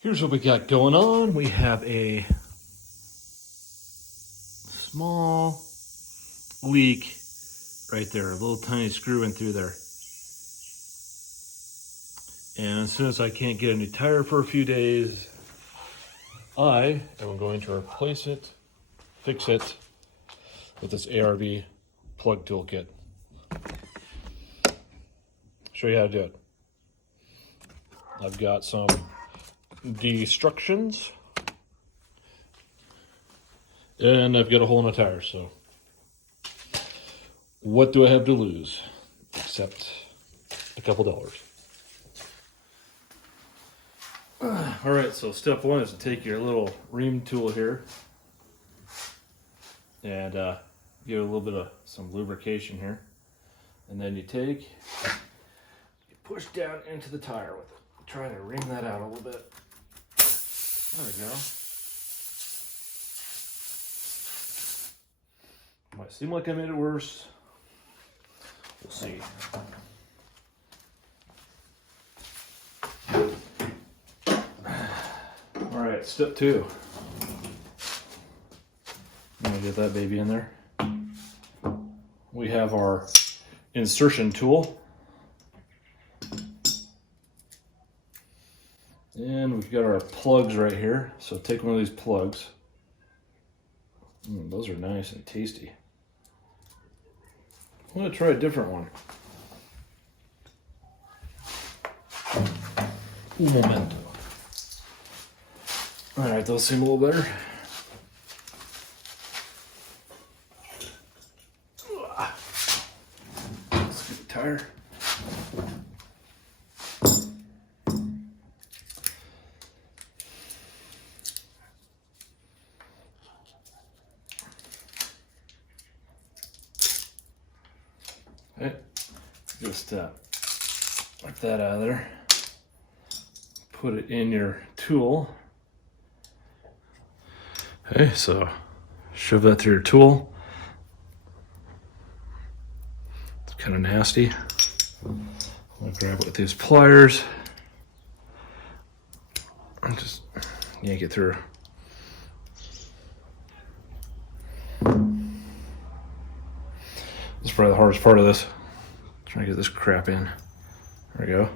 Here's what we got going on. We have a small leak right there, a little tiny screw in through there. And as soon as I can't get a new tire for a few days, I am going to replace it, fix it with this ARB Plug Tool Kit. Show you how to do it. I've got some destructions and I've got a hole in the tire, so what do I have to lose except a couple dollars? All right, so step one is to take your little ream tool here and give it a little bit of some lubrication here, and then you push down into the tire with it. Try to ream that out a little bit. There we go. Might seem like I made it worse. We'll see. All right, step two. I'm gonna get that baby in there. We have our insertion tool. And we've got our plugs right here. So take one of these plugs. Those are nice and tasty. I'm gonna try a different one. Un momento. All right, those seem a little better. Let's get the tire. Okay, just wipe that out of there. Put it in your tool. Okay, so shove that through your tool. It's kind of nasty. I'm gonna grab it with these pliers and just yank it through. This is probably the hardest part of this. Trying to get this crap in. There we go.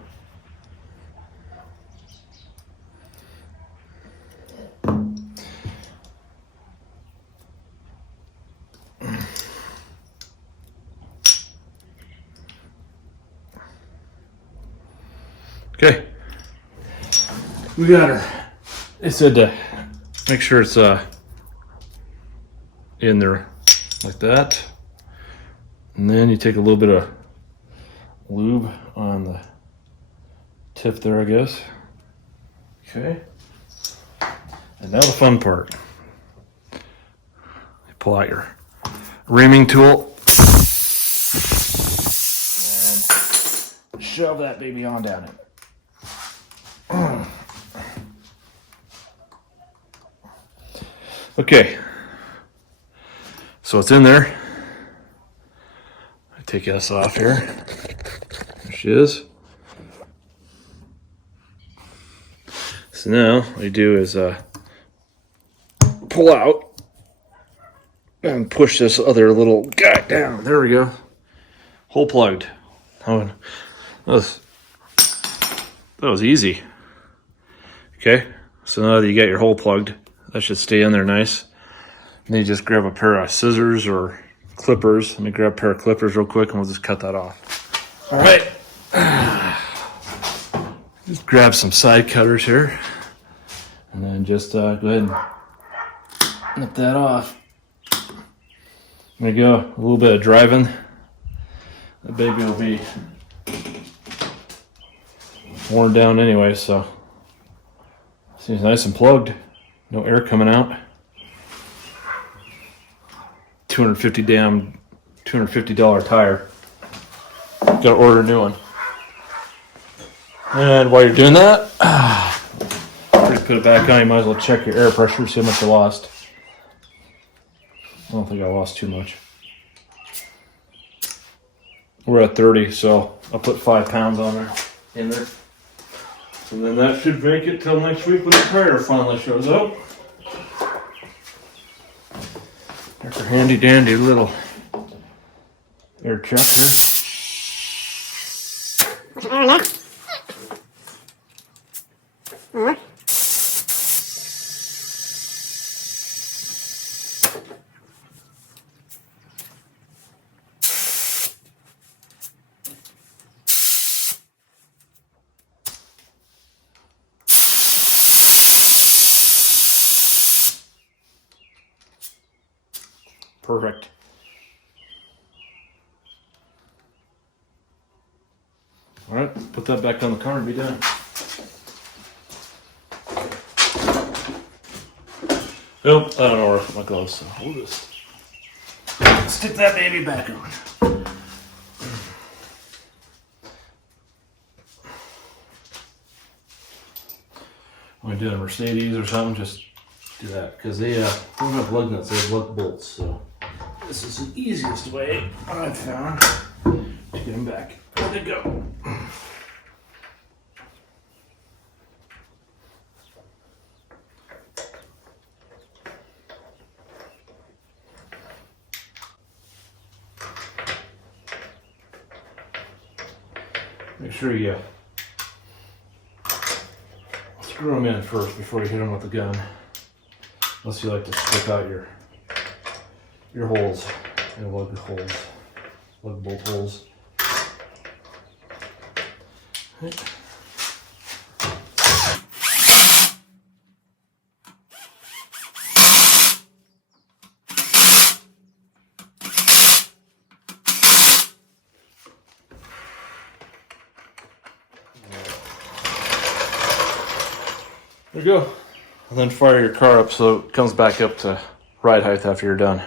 Okay, we got her. They said to make sure it's in there like that, and then you take a little bit of lube on the tip there, I guess. Okay, and now the fun part. You pull out your reaming tool and shove that baby on down it. Okay, so it's in there. I take this off here. There she is. So now what you do is pull out and push this other little guy down. There we go. Hole plugged. Oh, that was easy. Okay, so now that you got your hole plugged, that should stay in there nice. And then you just grab a pair of scissors or clippers. Let me grab a pair of clippers real quick and we'll just cut that off. All right. Just grab some side cutters here. And then just go ahead and nip that off. There you go. A little bit of driving. The baby will be worn down anyway, so seems nice and plugged. No air coming out. $250 tire. Gotta order a new one. And while you're doing that, before you put it back on, you might as well check your air pressure, see how much you lost. I don't think I lost too much. We're at 30, so I'll put 5 pounds on there, in there. And then that should make it till next week when the tire finally shows up. There's our handy dandy little air checker. Perfect. All right, put that back on the car and be done. Nope, I don't know where I put my gloves, so we'll just stick that baby back on. When I do a Mercedes or something, just do that, because they don't have lug nuts, they have lug bolts, so this is the easiest way I've found to get them back where they go. Make sure you screw them in first before you hit them with the gun, unless you like to stick out your holes and lug bolt holes. Right. There you go. And then fire your car up so it comes back up to ride height after you're done.